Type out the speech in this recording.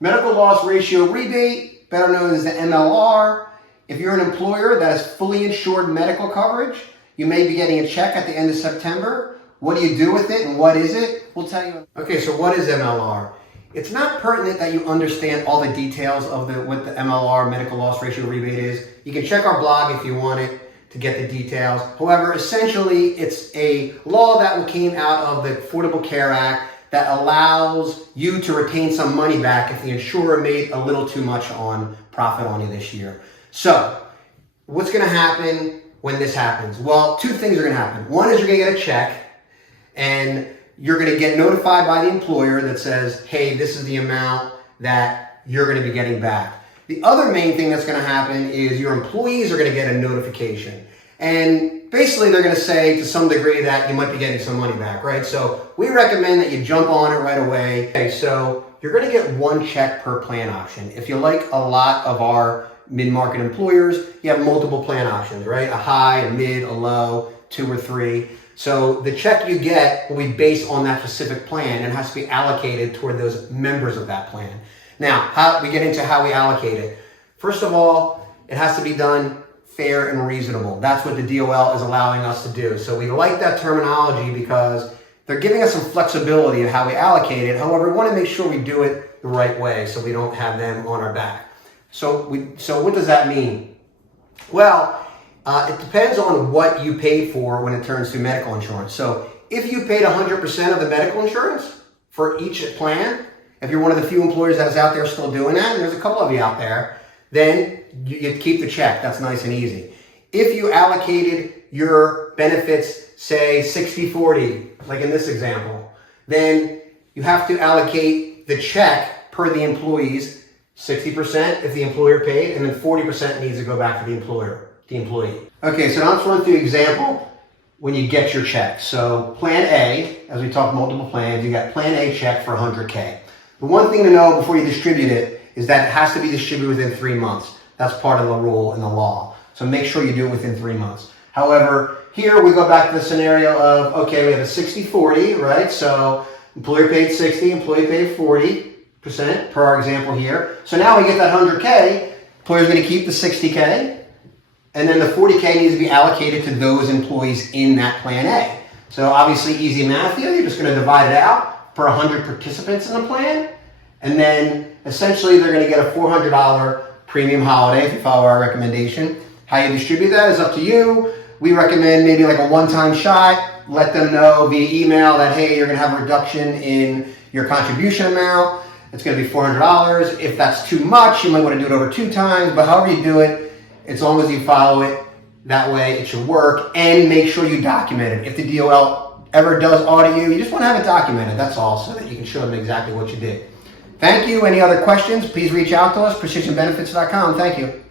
Medical loss ratio rebate, better known as the MLR. If you're an employer that has fully insured medical coverage, you may be getting a check at the end of September. What do you do with it and what is it? We'll tell you. Okay, so what is MLR? It's not pertinent that you understand all the details of what the MLR, medical loss ratio rebate is. You can check our blog if you want it to get the details. However, essentially, it's a law that came out of the Affordable Care Act that allows you to retain some money back if the insurer made a little too much on profit on you this year. So, what's going to happen when this happens? Well, two things are going to happen. One is you're going to get a check, and you're going to get notified by the employer that says, hey, this is the amount that you're going to be getting back. The other main thing that's going to happen is your employees are going to get a notification. And basically, they're going to say to some degree that you might be getting some money back, right? So we recommend that you jump on it right away. Okay, so you're going to get one check per plan option. If you like a lot of our mid-market employers, you have multiple plan options, right? A high, a mid, a low, 2 or 3. So the check you get will be based on that specific plan and has to be allocated toward those members of that plan. Now, how we get into how we allocate it. First of all, it has to be done fair and reasonable. That's what the DOL is allowing us to do. So we like that terminology because they're giving us some flexibility of how we allocate it. However, we want to make sure we do it the right way so we don't have them on our back. So what does that mean? Well, it depends on what you paid for when it turns to medical insurance. So if you paid 100% of the medical insurance for each plan, if you're one of the few employers that's out there still doing that, and there's a couple of you out there, then you keep the check. That's nice and easy. If you allocated your benefits, say 60-40, like in this example, then you have to allocate the check per the employees, 60% if the employer paid, and then 40% needs to go back to the employee. Okay, so now let's run through the example when you get your check. So plan A, as we talk multiple plans, you got plan A check for 100K. The one thing to know before you distribute it is that it has to be distributed within 3 months. That's part of the rule in the law. So make sure you do it within 3 months. However, here we go back to the scenario of, okay, we have a 60-40, right? So employer paid 60, employee paid 40% per our example here. So now we get that 100K, employer's going to keep the 60K, and then the 40K needs to be allocated to those employees in that plan A. So obviously easy math here, you're just going to divide it out per 100 participants in the plan, and then essentially they're going to get a $400 premium holiday if you follow our recommendation. How you distribute that is up to you. We recommend maybe like a one-time shot. Let them know via email that, hey, you're going to have a reduction in your contribution amount. It's going to be $400. If that's too much, you might want to do it over 2 times, but however you do it, as long as you follow it, that way it should work, and make sure you document it. If the DOL ever does audit you, you just want to have it documented, that's all, so that you can show them exactly what you did. Thank you. Any other questions, please reach out to us, precisionbenefits.com. Thank you.